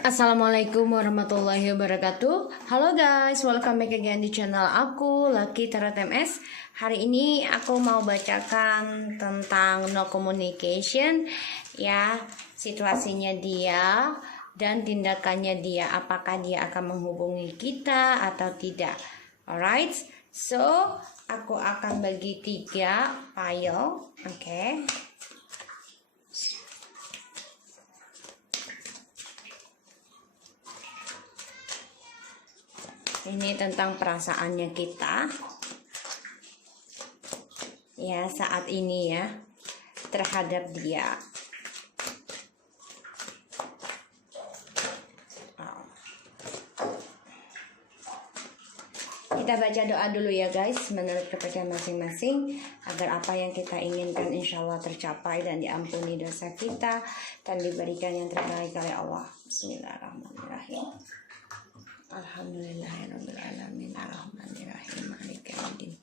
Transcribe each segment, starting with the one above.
Assalamualaikum warahmatullahi wabarakatuh. Halo guys, welcome back again di channel aku, Lucky Tarot MS. Hari ini aku mau bacakan tentang no communication, ya, situasinya dia dan tindakannya dia. Apakah dia akan menghubungi kita atau tidak? Alright, so aku akan bagi 3 file, oke. Ini tentang perasaannya kita ya saat ini ya terhadap dia. Kita baca doa dulu ya guys, menurut kepercayaan masing-masing, agar apa yang kita inginkan insya Allah tercapai dan diampuni dosa kita dan diberikan yang terbaik oleh Allah. Bismillahirrahmanirrahim. Alhamdulillahirrahmanirrahim. Ar-Rahmanirrahim. Maliki yaumiddin.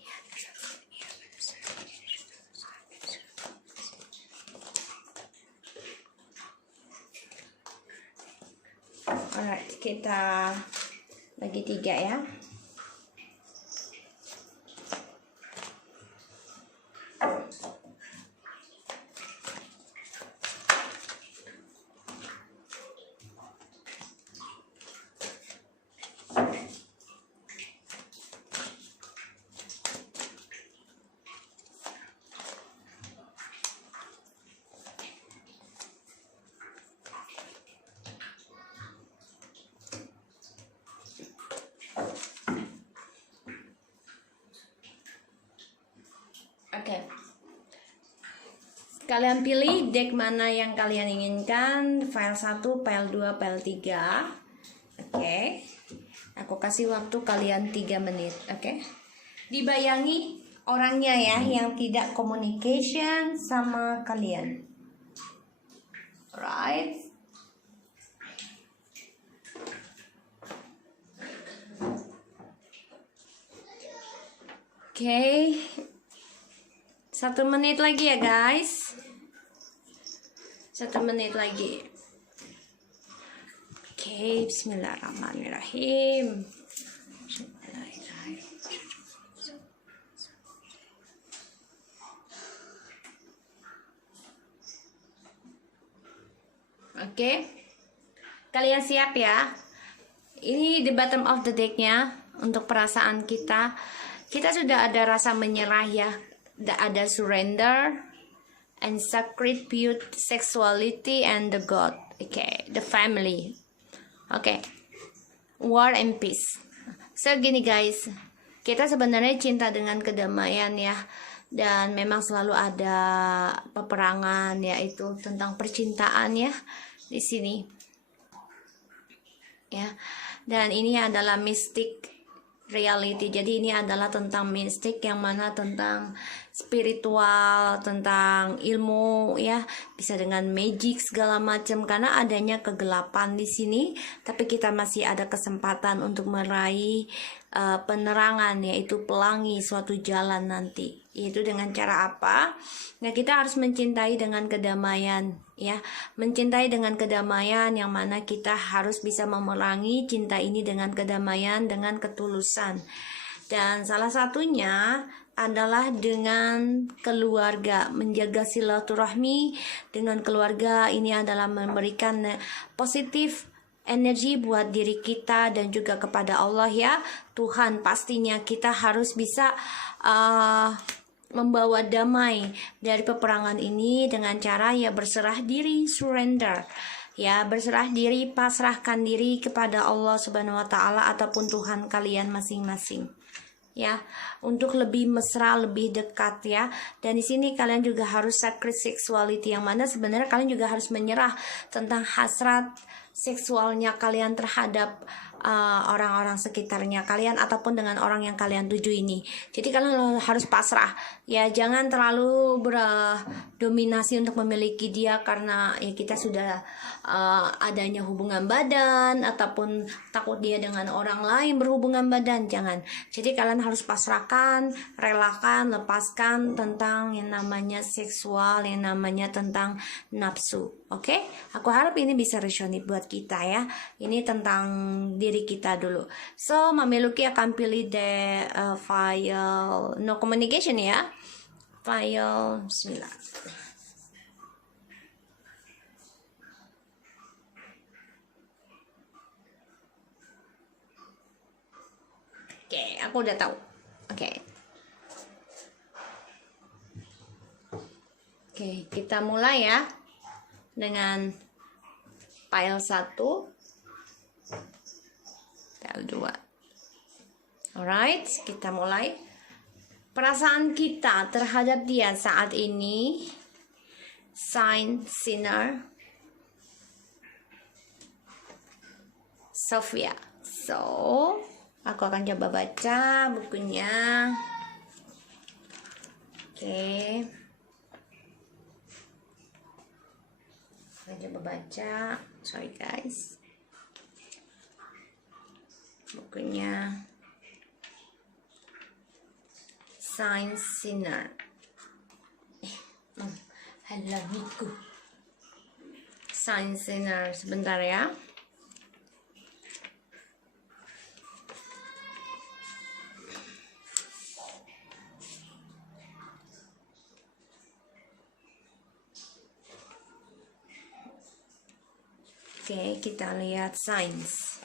Alright, kita bagi 3 ya. Oke. Kalian pilih deck mana yang kalian inginkan, file 1, file 2, file 3. Oke. Aku kasih waktu kalian 3 menit, oke. Dibayangi orangnya ya yang tidak communication sama kalian. Right? Oke. 1 menit lagi ya guys. 1 menit lagi. Oke, bismillahirrahmanirrahim. Oke. Kalian siap ya? Ini the bottom of the decknya untuk perasaan kita. Kita sudah ada rasa menyerah ya. Ada surrender and sacred pure sexuality and the God. Okay, the family. Okay, war and peace. So gini guys, kita sebenarnya cinta dengan kedamaian ya, dan memang selalu ada peperangan, yaitu tentang percintaan ya di sini. Ya, dan ini adalah mystic reality. Jadi ini adalah tentang mistik, yang mana tentang spiritual, tentang ilmu ya, bisa dengan magic segala macam, karena adanya kegelapan di sini, tapi kita masih ada kesempatan untuk meraih penerangan, yaitu pelangi suatu jalan nanti. Yaitu dengan cara apa? Nah, kita harus mencintai dengan kedamaian ya, mencintai dengan kedamaian, yang mana kita harus bisa memerangi cinta ini dengan kedamaian, dengan ketulusan. Dan salah satunya adalah dengan keluarga, menjaga silaturahmi dengan keluarga. Ini adalah memberikan positif energi buat diri kita dan juga kepada Allah ya Tuhan. Pastinya kita harus bisa membawa damai dari peperangan ini dengan cara ya berserah diri, surrender ya, berserah diri, pasrahkan diri kepada Allah Subhanahu wa taala ataupun Tuhan kalian masing-masing ya, untuk lebih mesra, lebih dekat ya. Dan di sini kalian juga harus sacred sexuality, yang mana sebenarnya kalian juga harus menyerah tentang hasrat seksualnya kalian terhadap orang-orang sekitarnya kalian ataupun dengan orang yang kalian tuju ini. Jadi kalian harus pasrah ya, jangan terlalu berdominasi untuk memiliki dia, karena ya kita sudah adanya hubungan badan ataupun takut dia dengan orang lain berhubungan badan. Jangan. Jadi kalian harus pasrahkan, relakan, lepaskan tentang yang namanya seksual, yang namanya tentang nafsu. Oke? Aku harap ini bisa resonate buat buat kita ya. Ini tentang diri kita dulu. So Mami Lucky akan pilih file no communication ya. File bismillah. Oke, aku udah tahu. Oke. Oke, kita mulai ya dengan file 1, file 2. Alright, kita mulai. Perasaan kita terhadap dia saat ini, sign sinner, Sophia. So, aku akan coba baca bukunya. Oke. Saya coba baca, sorry guys, bukunya Sign Sinner. Halamiku. Sign Sinner, sebentar ya. Oke, kita lihat signs.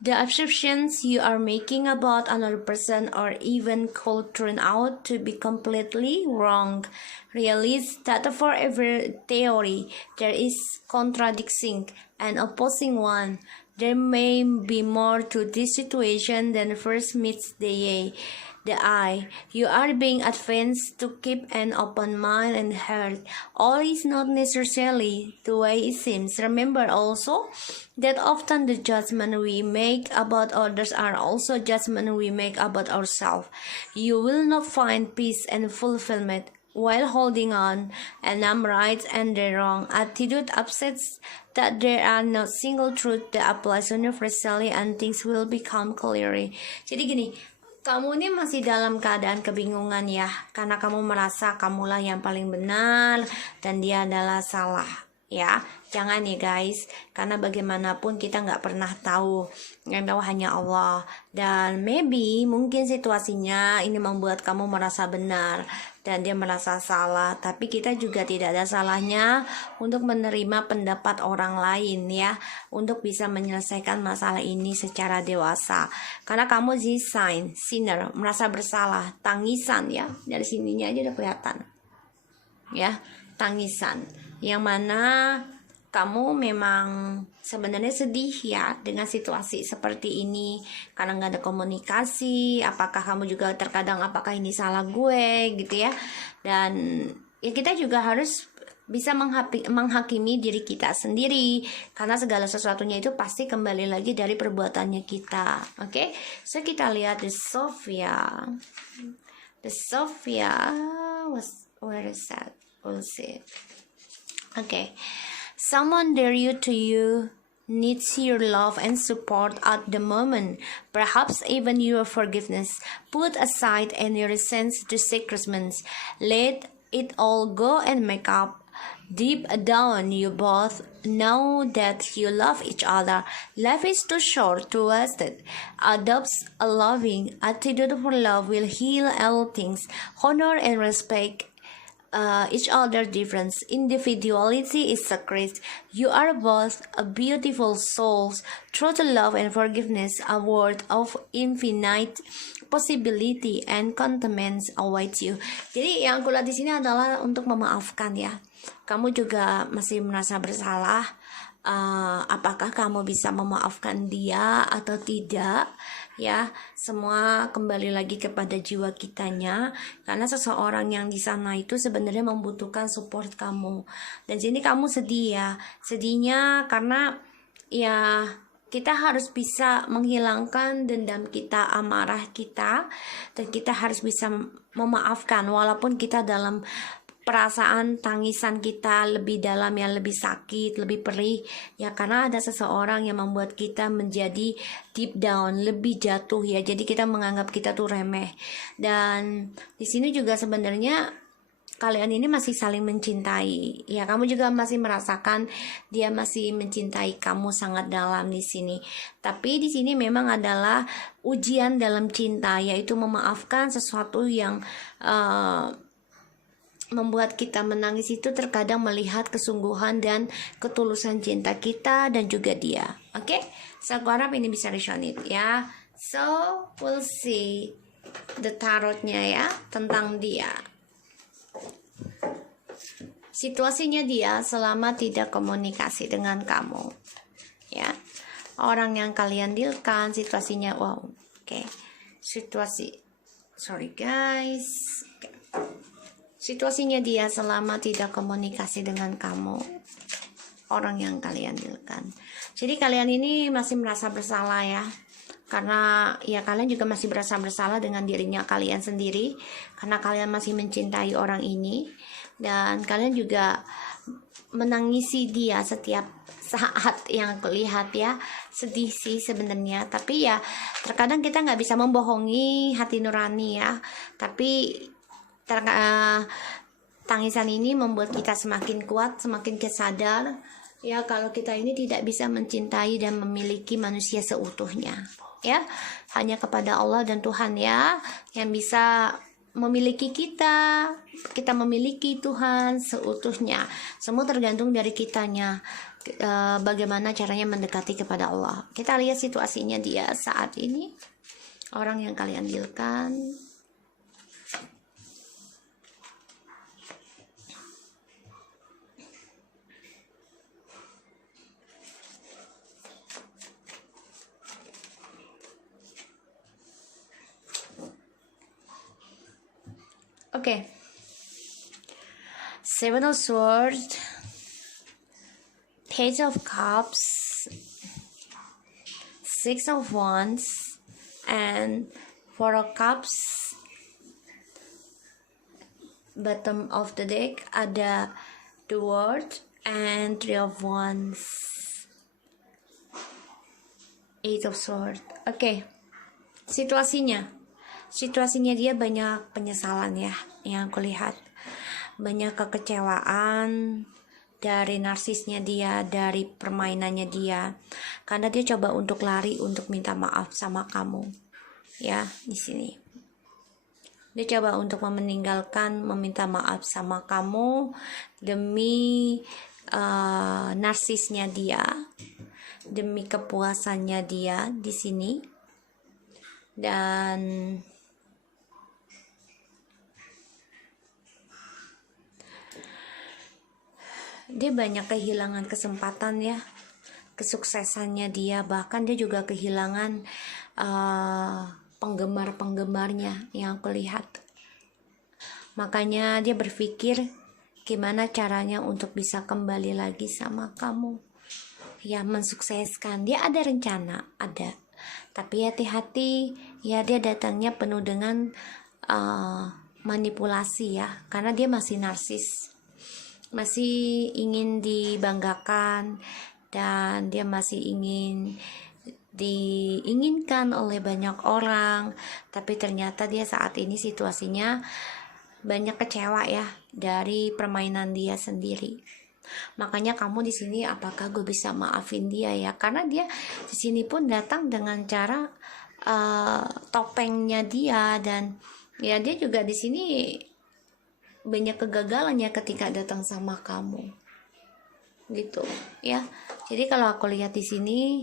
The assumptions you are making about another person or even could turn out to be completely wrong. Realize that for every theory there is contradicting and opposing one. There may be more to this situation than first meets the eye. You are being advised to keep an open mind and heart. All is not necessarily the way it seems. Remember also that often the judgment we make about others are also judgment we make about ourselves. You will not find peace and fulfillment while holding on and I'm right and they're wrong. Attitude upsets that there are no single truth that applies universally and things will become clearer. Jadi gini, kamu ini masih dalam keadaan kebingungan ya, karena kamu merasa kamulah yang paling benar dan dia adalah salah ya. Jangan ya guys, karena bagaimanapun kita nggak pernah tahu, yang tahu hanya Allah. Dan mungkin situasinya ini membuat kamu merasa benar dan dia merasa salah, tapi kita juga tidak ada salahnya untuk menerima pendapat orang lain ya, untuk bisa menyelesaikan masalah ini secara dewasa. Karena kamu sign sinner, merasa bersalah, tangisan ya, dari sininya aja udah kelihatan ya, tangisan, yang mana kamu memang sebenarnya sedih ya dengan situasi seperti ini karena nggak ada komunikasi. Apakah kamu juga terkadang apakah ini salah gue gitu ya. Dan ya kita juga harus bisa menghakimi diri kita sendiri, karena segala sesuatunya itu pasti kembali lagi dari perbuatannya kita. Oke, so kita lihat the Sophia was, where is that? We'll see. Okay. Someone dear to you needs your love and support at the moment, perhaps even your forgiveness. Put aside any resentment to sacraments. Let it all go and make up. Deep down, you both know that you love each other. Life is too short to waste it. Adopt a loving attitude for love will heal all things. Honor and respect each other difference. Individuality is sacred. You are both a beautiful souls. Through the love and forgiveness, a world of infinite possibility and contentment awaits you. Jadi yang aku lihat di sini adalah untuk memaafkan ya. Kamu juga masih merasa bersalah. Apakah kamu bisa memaafkan dia atau tidak? Ya, semua kembali lagi kepada jiwa kitanya, karena seseorang yang di sana itu sebenarnya membutuhkan support kamu. Dan sini kamu sedih ya, sedihnya karena ya kita harus bisa menghilangkan dendam kita, amarah kita, dan kita harus bisa memaafkan walaupun kita dalam perasaan tangisan kita lebih dalam, yang lebih sakit, lebih perih ya, karena ada seseorang yang membuat kita menjadi deep down, lebih jatuh ya. Jadi kita menganggap kita tuh remeh. Dan di sini juga sebenarnya kalian ini masih saling mencintai. Ya, kamu juga masih merasakan dia masih mencintai kamu sangat dalam di sini. Tapi di sini memang adalah ujian dalam cinta, yaitu memaafkan sesuatu yang membuat kita menangis itu terkadang melihat kesungguhan dan ketulusan cinta kita dan juga dia. Oke, so aku harap ini bisa resonate ya. So we'll see the tarotnya ya tentang dia. Situasinya dia selama tidak komunikasi dengan kamu, ya. Orang yang kalian dealkan situasinya, wow, oke. Sorry guys. Okay. Situasinya dia selama tidak komunikasi dengan kamu, orang yang kalian dealkan. Jadi kalian ini masih merasa bersalah ya. Karena ya kalian juga masih merasa bersalah dengan dirinya kalian sendiri, karena kalian masih mencintai orang ini. Dan kalian juga menangisi dia setiap saat yang aku lihat ya. Sedih sih sebenarnya, tapi ya terkadang kita nggak bisa membohongi hati nurani ya. Tapi tangisan ini membuat kita semakin kuat, semakin kesadar ya kalau kita ini tidak bisa mencintai dan memiliki manusia seutuhnya ya. Hanya kepada Allah dan Tuhan ya yang bisa memiliki kita memiliki Tuhan seutuhnya. Semua tergantung dari kitanya, bagaimana caranya mendekati kepada Allah. Kita lihat situasinya dia saat ini, orang yang kalian dealkan. Oke. Seven of Swords, Page of Cups, Six of Wands, and Four of Cups. Bottom of the deck ada The World and Three of Wands, Eight of Swords. Oke. Situasinya dia banyak penyesalan ya yang aku lihat. Banyak kekecewaan dari narsisnya dia, dari permainannya dia. Karena dia coba untuk lari untuk minta maaf sama kamu. Ya, di sini. Dia coba untuk meminta maaf sama kamu demi narsisnya dia, demi kepuasannya dia di sini. Dan dia banyak kehilangan kesempatan ya, kesuksesannya dia, bahkan dia juga kehilangan penggemar-penggemarnya yang aku lihat. Makanya dia berpikir gimana caranya untuk bisa kembali lagi sama kamu ya, mensukseskan. Dia ada rencana, ada, tapi hati-hati ya, dia datangnya penuh dengan manipulasi ya, karena dia masih narsis, masih ingin dibanggakan, dan dia masih diinginkan oleh banyak orang. Tapi ternyata dia saat ini situasinya banyak kecewa ya dari permainan dia sendiri. Makanya kamu di sini, apakah gue bisa maafin dia ya? Karena dia di sini pun datang dengan cara topengnya dia, dan ya dia juga di sini banyak kegagalannya ketika datang sama kamu gitu ya. Jadi kalau aku lihat di sini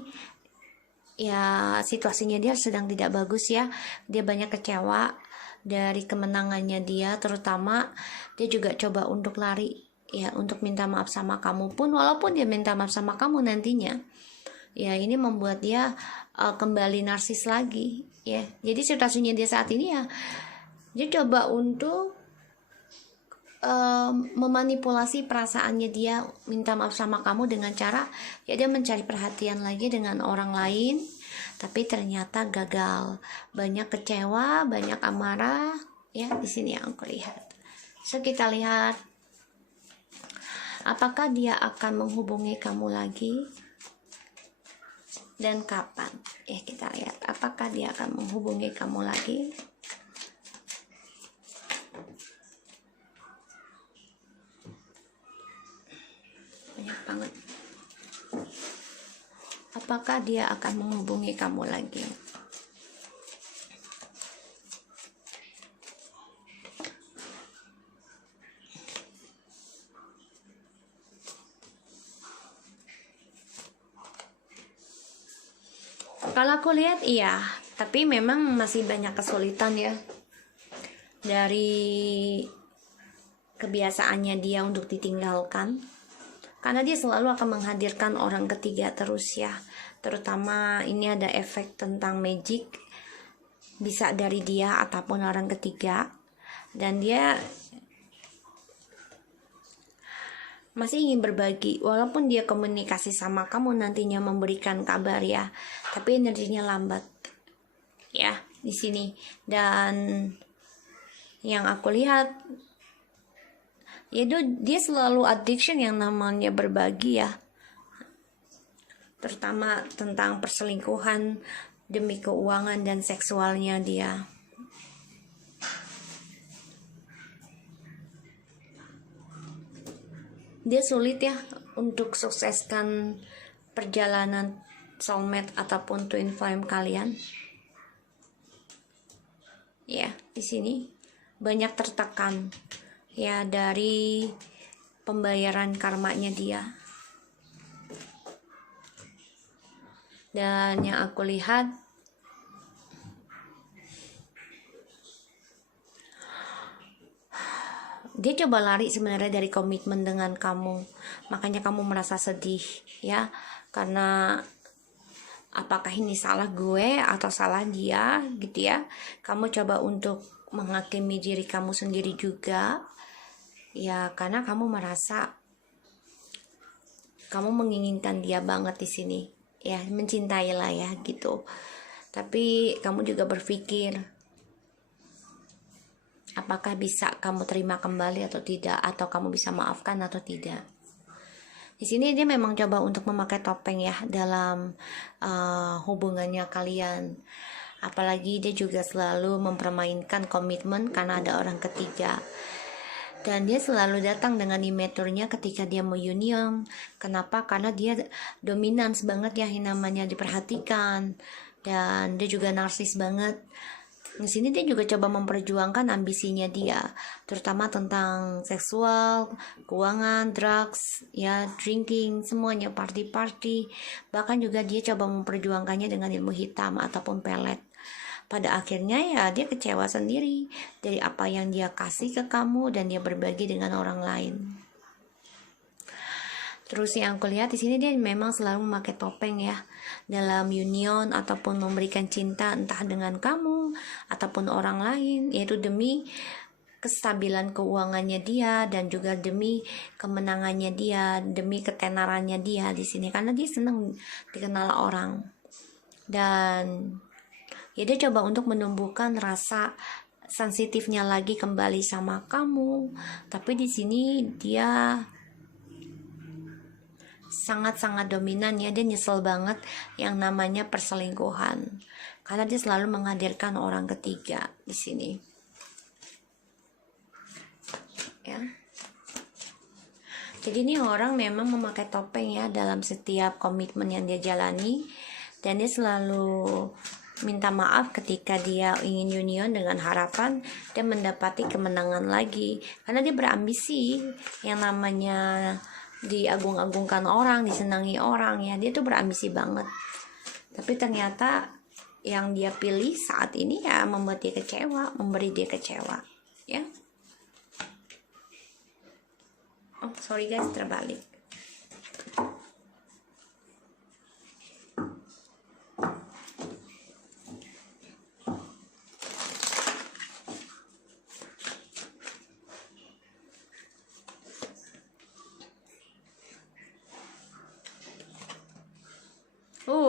ya situasinya dia sedang tidak bagus ya. Dia banyak kecewa dari kemenangannya dia, terutama dia juga coba untuk lari ya, untuk minta maaf sama kamu. Pun walaupun dia minta maaf sama kamu nantinya ya, ini membuat dia kembali narsis lagi ya. Jadi situasinya dia saat ini ya, dia coba untuk memanipulasi perasaannya dia, minta maaf sama kamu dengan cara ya dia mencari perhatian lagi dengan orang lain, tapi ternyata gagal. Banyak kecewa, banyak amarah ya di sini yang aku lihat. So kita lihat apakah dia akan menghubungi kamu lagi dan kapan ya. Kita lihat apakah dia akan menghubungi kamu lagi. banyak banget. Apakah dia akan menghubungi kamu lagi? Kalau aku lihat iya, tapi memang masih banyak kesulitan ya. Dari kebiasaannya dia untuk ditinggalkan, karena dia selalu akan menghadirkan orang ketiga terus ya. Terutama ini ada efek tentang magic, bisa dari dia ataupun orang ketiga. Dan dia masih ingin berbagi, walaupun dia komunikasi sama kamu nantinya memberikan kabar ya, tapi energinya lambat ya di sini. Dan yang aku lihat yaitu dia selalu addiction yang namanya berbagi ya, terutama tentang perselingkuhan demi keuangan dan seksualnya dia. Dia sulit ya untuk sukseskan perjalanan soulmate ataupun twin flame kalian. Ya, di sini banyak tertekan ya dari pembayaran karmanya dia. Dan yang aku lihat dia coba lari sebenarnya dari komitmen dengan kamu, makanya kamu merasa sedih ya, karena apakah ini salah gue atau salah dia gitu ya. Kamu coba untuk menghakimi diri kamu sendiri juga ya, karena kamu merasa kamu menginginkan dia banget di sini ya, mencintai lah ya gitu. Tapi kamu juga berpikir apakah bisa kamu terima kembali atau tidak, atau kamu bisa maafkan atau tidak. Di sini dia memang coba untuk memakai topeng ya dalam hubungannya kalian. Apalagi dia juga selalu mempermainkan komitmen karena ada orang ketiga. Dan dia selalu datang dengan imeternya ketika dia mau union. Kenapa? Karena dia dominan banget ya, yang namanya diperhatikan. Dan dia juga narsis banget. Di sini dia juga coba memperjuangkan ambisinya dia, terutama tentang seksual, keuangan, drugs, ya, drinking, semuanya, party-party. Bahkan juga dia coba memperjuangkannya dengan ilmu hitam ataupun pelet. Pada akhirnya ya dia kecewa sendiri dari apa yang dia kasih ke kamu dan dia berbagi dengan orang lain. Terus yang aku lihat di sini dia memang selalu memakai topeng ya dalam union ataupun memberikan cinta entah dengan kamu ataupun orang lain, yaitu demi kestabilan keuangannya dia dan juga demi kemenangannya dia, demi ketenarannya dia di sini, karena dia senang dikenal orang. Dan ya dia coba untuk menumbuhkan rasa sensitifnya lagi kembali sama kamu, tapi di sini dia sangat-sangat dominan ya. Dia nyesel banget yang namanya perselingkuhan karena dia selalu menghadirkan orang ketiga di sini ya. Jadi ini orang memang memakai topeng ya dalam setiap komitmen yang dia jalani, dan dia selalu minta maaf ketika dia ingin union dengan harapan dia mendapati kemenangan lagi, karena dia berambisi yang namanya diagung-agungkan orang, disenangi orang ya. Dia tuh berambisi banget, tapi ternyata yang dia pilih saat ini ya membuat dia kecewa, memberi dia kecewa ya. Oh sorry guys, terbalik.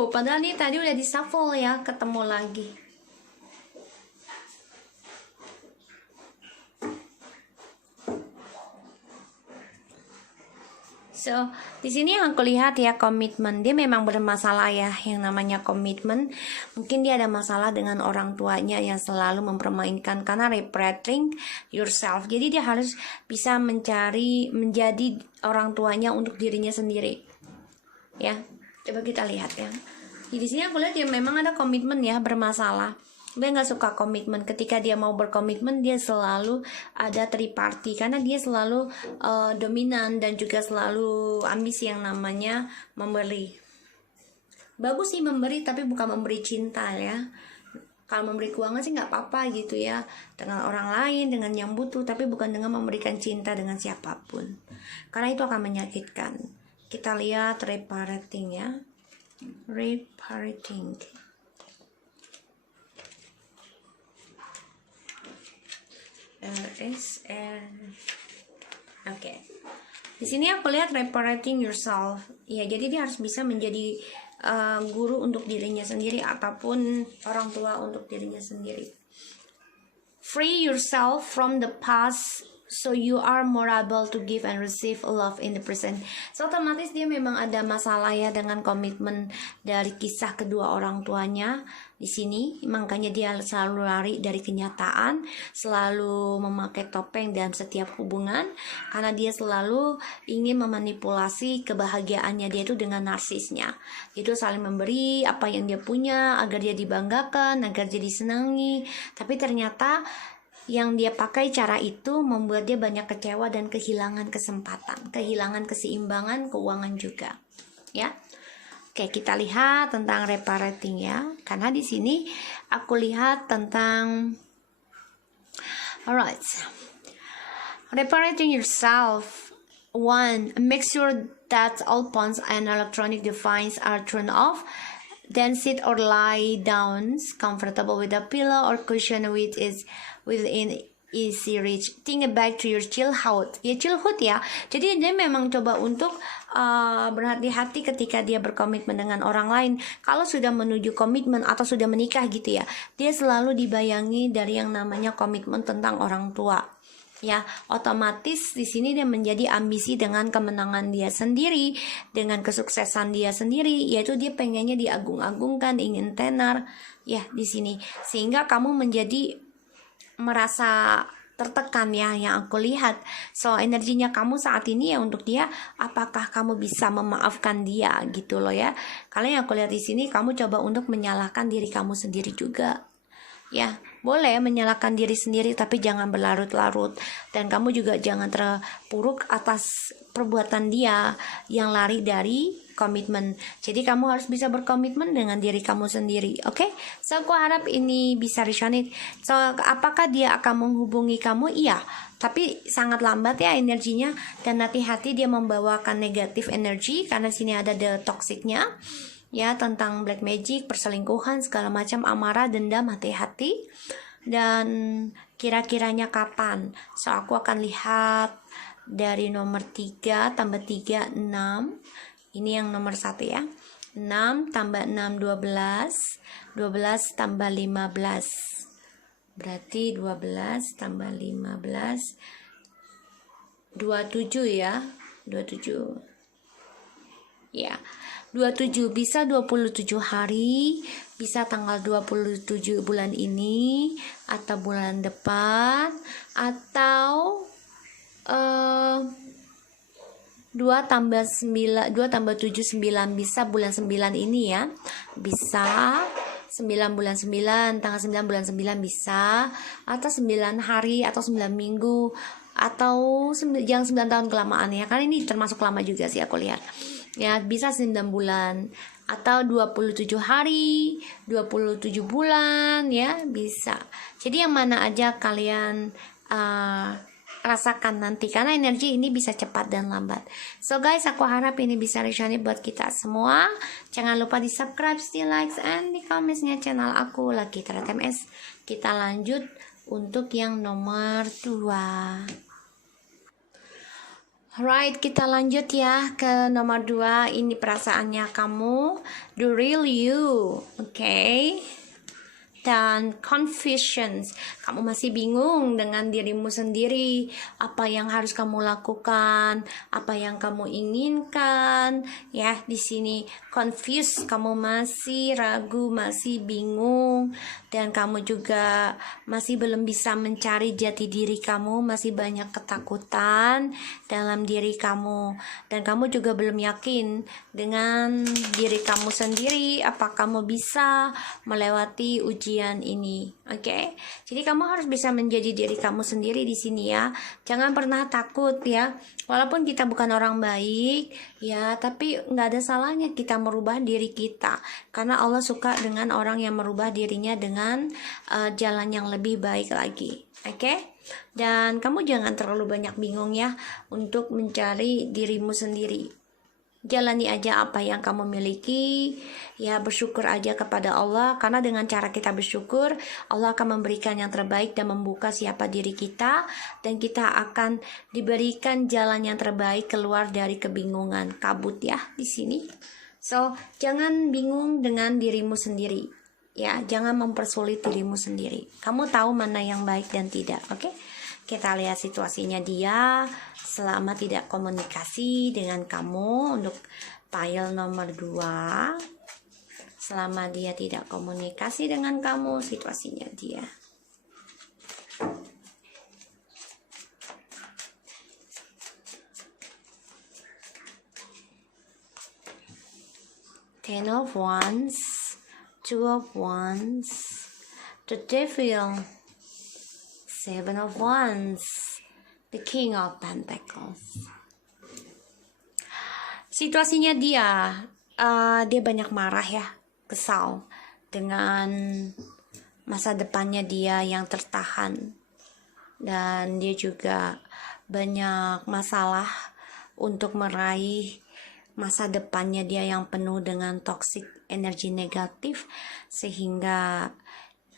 Padahal nih tadi udah di shuffle ya, ketemu lagi. So, di sini yang aku lihat ya, komitmen. Dia memang bermasalah ya, yang namanya komitmen. Mungkin dia ada masalah dengan orang tuanya yang selalu mempermainkan, karena reparenting yourself. Jadi dia harus bisa menjadi orang tuanya untuk dirinya sendiri. Ya, coba kita lihat ya. Di sini aku lihat ya memang ada komitmen ya, bermasalah. Dia nggak suka komitmen. Ketika dia mau berkomitmen, dia selalu ada triparty, karena dia selalu dominan dan juga selalu ambisi yang namanya memberi. Bagus sih memberi, tapi bukan memberi cinta ya. Kalau memberi keuangan sih nggak apa-apa gitu ya, dengan orang lain, dengan yang butuh, tapi bukan dengan memberikan cinta dengan siapapun, karena itu akan menyakitkan. Kita lihat reparenting ya, reparenting. Oke. Di sini aku lihat reparenting yourself. Ya, jadi dia harus bisa menjadi guru untuk dirinya sendiri ataupun orang tua untuk dirinya sendiri. Free yourself from the past so you are more able to give and receive love in the present. So otomatis dia memang ada masalah ya dengan komitmen dari kisah kedua orang tuanya di sini. Makanya dia selalu lari dari kenyataan, selalu memakai topeng dalam setiap hubungan, karena dia selalu ingin memanipulasi kebahagiaannya dia itu dengan narsisnya. Itu saling memberi apa yang dia punya agar dia dibanggakan, agar dia disenangi. Tapi ternyata yang dia pakai cara itu membuat dia banyak kecewa dan kehilangan kesempatan, kehilangan keseimbangan keuangan juga, ya. Oke, kita lihat tentang reparenting ya, karena di sini aku lihat tentang alright, reparenting yourself. 1. Make sure that all phones and electronic devices are turned off. Then sit or lie down comfortable with a pillow or cushion within easy reach. Think back to your childhood. Ya, childhood ya. Jadi dia memang coba untuk berhati-hati ketika dia berkomitmen dengan orang lain. Kalau sudah menuju komitmen atau sudah menikah gitu ya, dia selalu dibayangi dari yang namanya komitmen tentang orang tua. Ya, otomatis di sini dia menjadi ambisi dengan kemenangan dia sendiri, dengan kesuksesan dia sendiri, yaitu dia pengennya diagung-agungkan, ingin tenar ya di sini, sehingga kamu menjadi merasa tertekan ya, yang aku lihat. So energinya kamu saat ini ya untuk dia, apakah kamu bisa memaafkan dia gitu loh ya. Kalau yang aku lihat di sini, kamu coba untuk menyalahkan diri kamu sendiri juga. Ya, boleh menyalahkan diri sendiri, tapi jangan berlarut-larut. Dan kamu juga jangan terpuruk atas perbuatan dia yang lari dari komitmen. Jadi kamu harus bisa berkomitmen dengan diri kamu sendiri. Oke? So aku harap ini bisa resonate. So apakah dia akan menghubungi kamu? Iya, tapi sangat lambat ya energinya. Dan hati-hati dia membawakan negatif energi, karena sini ada the toxicnya ya, tentang black magic, perselingkuhan, segala macam, amarah, dendam, hati-hati. Dan kira-kiranya kapan? So aku akan lihat dari nomor 3 tambah 3 6. Ini yang nomor 1 ya. 6 tambah 6 12. 12 tambah 15. Berarti 12 tambah 15 27 ya. 27. Ya. 27 bisa 27 hari, bisa tanggal 27 bulan ini atau bulan depan, atau 2 tambah 9, 2 tambah 7 9, bisa bulan 9 ini ya. Bisa 9 bulan 9, tanggal 9 bulan 9 bisa, atau 9 hari atau 9 minggu, atau jangan 9 tahun kelamaan ya, karena ini termasuk lama juga sih aku lihat. Ya, bisa 9 bulan atau 27 hari, 27 bulan ya, bisa. Jadi yang mana aja kalian rasakan nanti, karena energi ini bisa cepat dan lambat. So guys, aku harap ini bisa resonate buat kita semua. Jangan lupa di subscribe, di likes, and di comments-nya channel aku Lucky Tarot MS. Kita lanjut untuk yang nomor 2. Alright, kita lanjut ya ke nomor 2. Ini perasaannya kamu, the real you. Okay? dan confusions. Kamu masih bingung dengan dirimu sendiri, apa yang harus kamu lakukan, apa yang kamu inginkan, ya. Di sini confused, kamu masih ragu, masih bingung, dan kamu juga masih belum bisa mencari jati diri kamu, masih banyak ketakutan dalam diri kamu, dan kamu juga belum yakin dengan diri kamu sendiri, apa kamu bisa melewati ujian ini. Oke? Jadi kamu harus bisa menjadi diri kamu sendiri di sini ya. Jangan pernah takut ya. Walaupun kita bukan orang baik ya, tapi nggak ada salahnya kita merubah diri kita, karena Allah suka dengan orang yang merubah dirinya dengan jalan yang lebih baik lagi. Oke? Dan kamu jangan terlalu banyak bingung ya untuk mencari dirimu sendiri. Jalani aja apa yang kamu miliki, ya, bersyukur aja kepada Allah, karena dengan cara kita bersyukur, Allah akan memberikan yang terbaik dan membuka siapa diri kita, dan kita akan diberikan jalan yang terbaik keluar dari kebingungan, kabut ya di sini. So, jangan bingung dengan dirimu sendiri. Ya, jangan mempersulit dirimu sendiri. Kamu tahu mana yang baik dan tidak, oke? Kita lihat situasinya dia selama tidak komunikasi dengan kamu untuk file nomor 2. Selama dia tidak komunikasi dengan kamu, situasinya dia. Ten of Wands, Two of Wands, the Devil, Seven of Wands, the King of Pentacles. Situasinya dia banyak marah ya, kesal dengan masa depannya dia yang tertahan, dan dia juga banyak masalah untuk meraih masa depannya dia yang penuh dengan toxic energi negatif, sehingga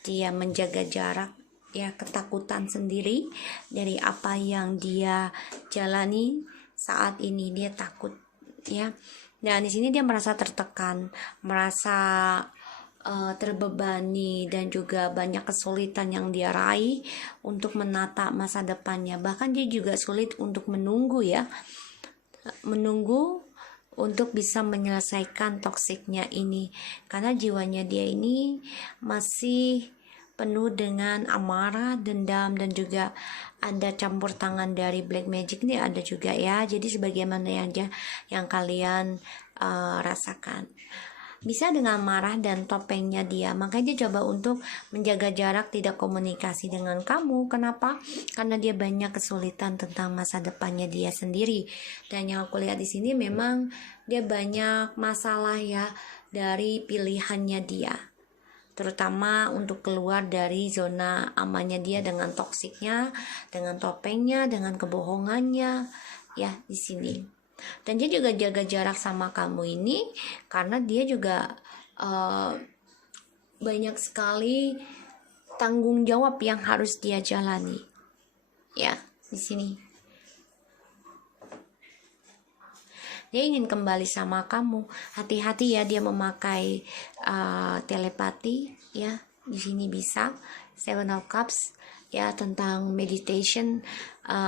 dia menjaga jarak ya, ketakutan sendiri dari apa yang dia jalani saat ini. Dia takut ya, dan di sini dia merasa tertekan, merasa terbebani, dan juga banyak kesulitan yang dia raih untuk menata masa depannya. Bahkan dia juga sulit untuk menunggu untuk bisa menyelesaikan toksiknya ini, karena jiwanya dia ini masih penuh dengan amarah, dendam, dan juga ada campur tangan dari black magic nih, ada juga ya. Jadi sebagaimana yang kalian rasakan, bisa dengan marah dan topengnya dia. Makanya dia coba untuk menjaga jarak, tidak komunikasi dengan kamu. Kenapa? Karena dia banyak kesulitan tentang masa depannya dia sendiri. Dan yang aku lihat di sini memang dia banyak masalah ya dari pilihannya dia, terutama untuk keluar dari zona amannya dia dengan toksiknya, dengan topengnya, dengan kebohongannya ya di sini. Dan dia juga jaga jarak sama kamu ini karena dia juga banyak sekali tanggung jawab yang harus dia jalani ya di sini. Dia ingin kembali sama kamu. Hati-hati ya, dia memakai telepati ya di sini bisa. Seven of Cups ya, tentang meditation,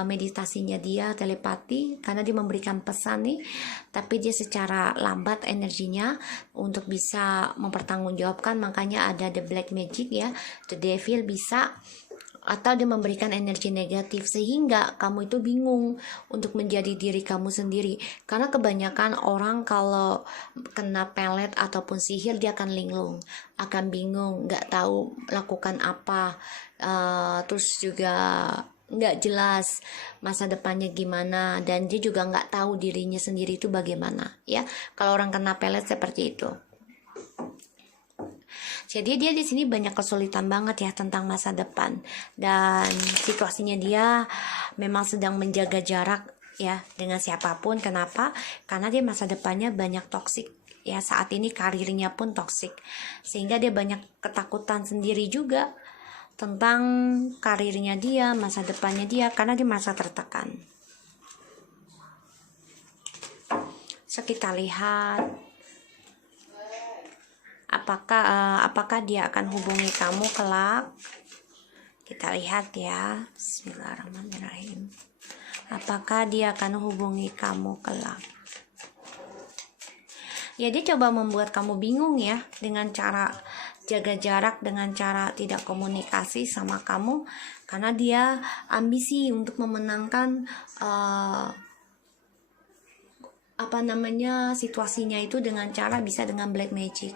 meditasinya dia telepati, karena dia memberikan pesan nih, tapi dia secara lambat energinya untuk bisa mempertanggungjawabkan. Makanya ada the black magic ya, the devil bisa, atau dia memberikan energi negatif sehingga kamu itu bingung untuk menjadi diri kamu sendiri. Karena kebanyakan orang kalau kena pelet ataupun sihir, dia akan linglung, akan bingung, nggak tahu lakukan apa, terus juga nggak jelas masa depannya gimana, dan dia juga nggak tahu dirinya sendiri itu bagaimana ya. Kalau orang kena pelet seperti itu. Jadi dia di sini banyak kesulitan banget ya tentang masa depan, dan situasinya dia memang sedang menjaga jarak ya dengan siapapun. Kenapa? Karena dia masa depannya banyak toksik ya, saat ini karirnya pun toksik, sehingga dia banyak ketakutan sendiri juga tentang karirnya dia, masa depannya dia, karena dia merasa tertekan. So kita lihat Apakah dia akan hubungi kamu kelak? Kita lihat ya. Bismillahirrahmanirrahim. Apakah dia akan hubungi kamu kelak? Ya, dia coba membuat kamu bingung ya, dengan cara jaga jarak, dengan cara tidak komunikasi sama kamu, karena dia ambisi untuk memenangkan situasinya itu dengan cara bisa dengan black magic.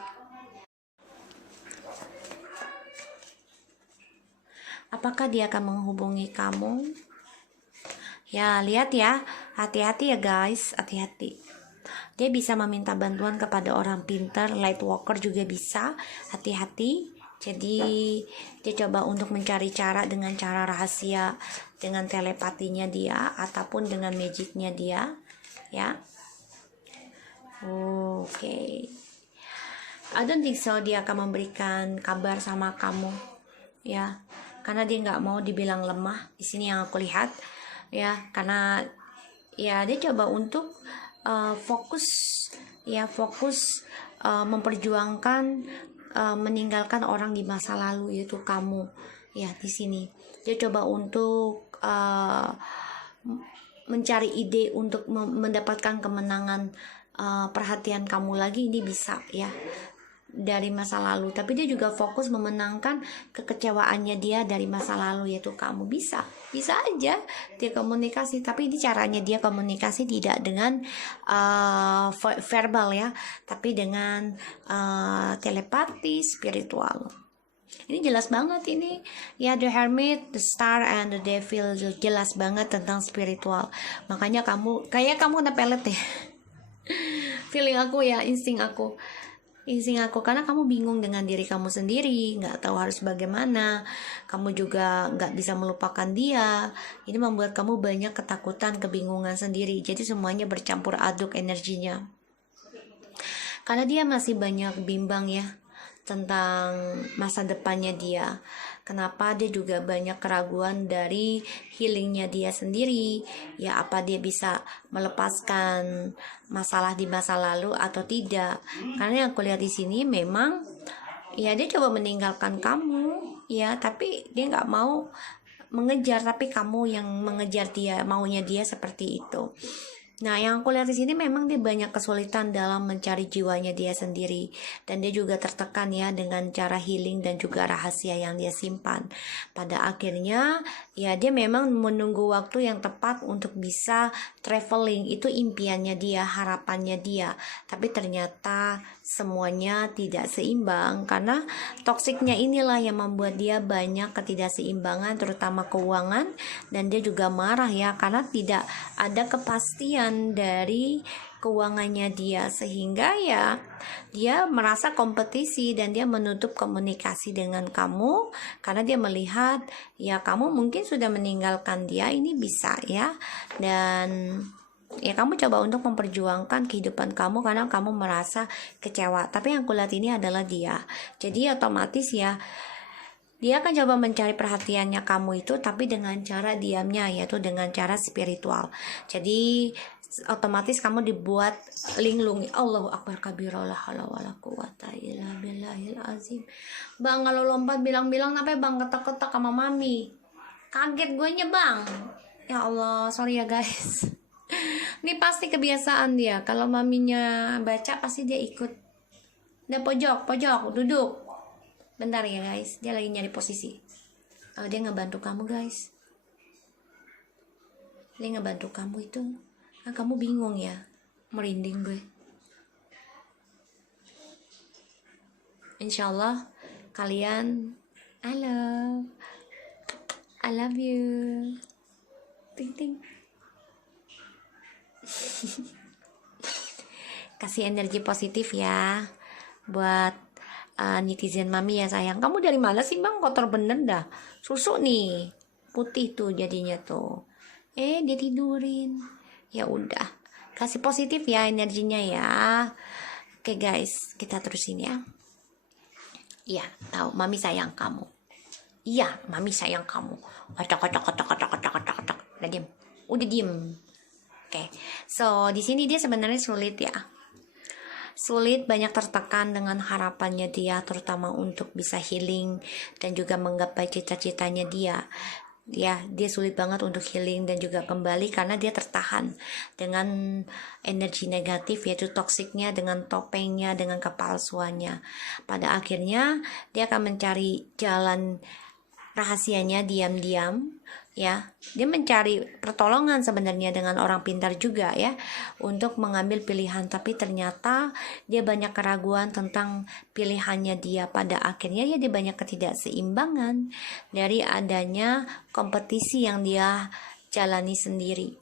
Apakah dia akan menghubungi kamu? Ya, lihat ya, hati-hati ya guys, hati-hati. Dia bisa meminta bantuan kepada orang pintar, light worker juga bisa, hati-hati. Jadi dia coba untuk mencari cara dengan cara rahasia, dengan telepatinya dia ataupun dengan magicnya dia, ya. Oke. I don't think so dia akan memberikan kabar sama kamu, ya, karena dia nggak mau dibilang lemah. Di sini yang aku lihat, ya, karena ya dia coba untuk fokus memperjuangkan meninggalkan orang di masa lalu, yaitu kamu, ya. Di sini dia coba untuk mencari ide untuk mendapatkan kemenangan, perhatian kamu lagi. Ini bisa ya dari masa lalu, tapi dia juga fokus memenangkan kekecewaannya dia dari masa lalu, yaitu kamu. Bisa aja dia komunikasi, tapi ini caranya dia komunikasi tidak dengan verbal ya, tapi dengan telepati spiritual. Ini jelas banget ini ya, the hermit, the star, and the devil, jelas banget tentang spiritual. Makanya kamu kena pelet ya. Feeling aku ya, insting aku, karena kamu bingung dengan diri kamu sendiri, nggak tahu harus bagaimana. Kamu juga nggak bisa melupakan dia. Ini membuat kamu banyak ketakutan, kebingungan sendiri. Jadi semuanya bercampur aduk energinya, karena dia masih banyak bimbang ya tentang masa depannya dia. Kenapa dia juga banyak keraguan dari healingnya dia sendiri, ya, apa dia bisa melepaskan masalah di masa lalu atau tidak. Karena yang aku lihat di sini memang ya dia coba meninggalkan kamu ya, tapi dia nggak mau mengejar, tapi kamu yang mengejar dia, maunya dia seperti itu. Nah, yang aku lihat di sini memang dia banyak kesulitan dalam mencari jiwanya dia sendiri, dan dia juga tertekan ya dengan cara healing dan juga rahasia yang dia simpan. Pada akhirnya ya dia memang menunggu waktu yang tepat untuk bisa traveling, itu impiannya dia, harapannya dia. Tapi ternyata semuanya tidak seimbang, karena toksiknya inilah yang membuat dia banyak ketidakseimbangan, terutama keuangan, dan dia juga marah ya karena tidak ada kepastian dari keuangannya dia, sehingga ya dia merasa kompetisi dan dia menutup komunikasi dengan kamu karena dia melihat ya kamu mungkin sudah meninggalkan dia. Ini bisa ya, dan ya kamu coba untuk memperjuangkan kehidupan kamu karena kamu merasa kecewa. Tapi yang kulihat ini adalah dia, jadi otomatis ya dia akan coba mencari perhatiannya kamu itu, tapi dengan cara diamnya, yaitu dengan cara spiritual. Jadi otomatis kamu dibuat linglung. Allahu akbar kabira, la haula wala quwata illa billahil azim. Bang, kalau lompat bilang-bilang apa bang, ketak-ketak sama mami. Kaget gue nya bang. Ya Allah, sorry ya guys. Ini pasti kebiasaan dia. Kalau maminya baca pasti dia ikut. Dia pojok, duduk. Bentar ya guys, dia lagi nyari posisi. Dia ngebantu kamu guys. Dia ngebantu kamu itu. Nah, kamu bingung ya. Merinding gue. Insyaallah kalian, I love you. Ting ting. Kasih energi positif ya buat netizen mami ya sayang. Kamu dari mana sih bang, kotor bener dah. Susu nih putih tuh jadinya tuh. Dia tidurin. Ya udah, kasih positif ya energinya ya. Oke guys, kita terusin ya. Iya, tahu mami sayang kamu. Iya, mami sayang kamu. Kotak. Udah diem. Oke. So di sini dia sebenarnya sulit ya. sulit, banyak tertekan dengan harapannya dia, terutama untuk bisa healing dan juga menggapai cita-citanya dia. Dia sulit banget untuk healing dan juga kembali karena dia tertahan dengan energi negatif, yaitu toksiknya, dengan topengnya, dengan kepalsuannya. Pada akhirnya dia akan mencari jalan rahasianya diam-diam, ya. Dia mencari pertolongan sebenarnya dengan orang pintar juga, ya, untuk mengambil pilihan, tapi ternyata dia banyak keraguan tentang pilihannya dia. Pada akhirnya ya dia banyak ketidakseimbangan dari adanya kompetisi yang dia jalani sendiri,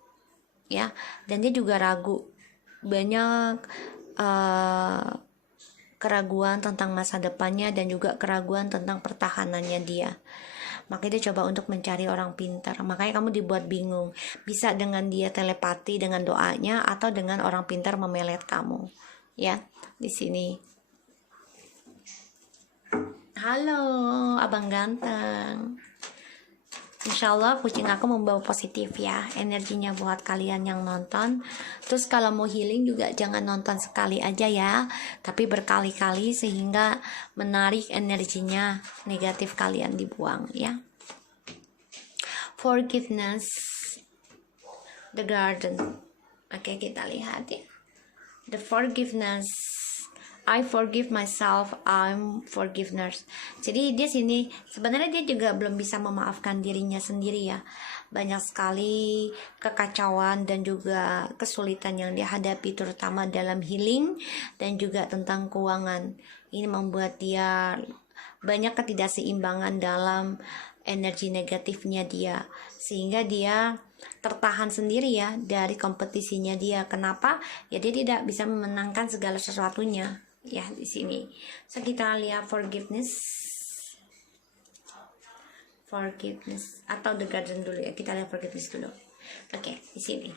ya. Dan dia juga ragu, banyak keraguan tentang masa depannya dan juga keraguan tentang pertahanannya dia. Makanya dia coba untuk mencari orang pintar. Makanya kamu dibuat bingung, bisa dengan dia telepati dengan doanya atau dengan orang pintar memelet kamu, ya. Di sini, halo abang ganteng, insya Allah kucing aku membawa positif ya energinya buat kalian yang nonton. Terus kalau mau healing juga jangan nonton sekali aja ya, tapi berkali-kali sehingga menarik energinya negatif kalian dibuang, ya. Forgiveness, the garden. Oke, kita lihat ya. The forgiveness, I forgive myself, I'm forgiveness. Jadi dia sini sebenarnya dia juga belum bisa memaafkan dirinya sendiri, ya. Banyak sekali kekacauan dan juga kesulitan yang dia hadapi, terutama dalam healing dan juga tentang keuangan. Ini membuat dia banyak ketidakseimbangan dalam energi negatifnya dia, sehingga dia tertahan sendiri ya dari kompetisinya dia. Kenapa? Ya dia tidak bisa memenangkan segala sesuatunya, ya, di sini. So kita lihat forgiveness atau the garden dulu ya. Kita lihat forgiveness dulu. Oke, di sini.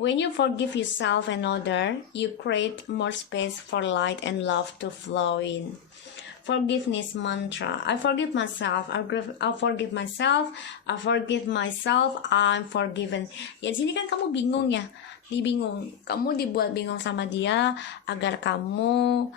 When you forgive yourself and other, you create more space for light and love to flow in. Forgiveness mantra. I forgive myself. I forgive myself. I forgive myself. I'm forgiven. Ya di sini kan kamu bingung ya, kamu dibuat bingung sama dia agar kamu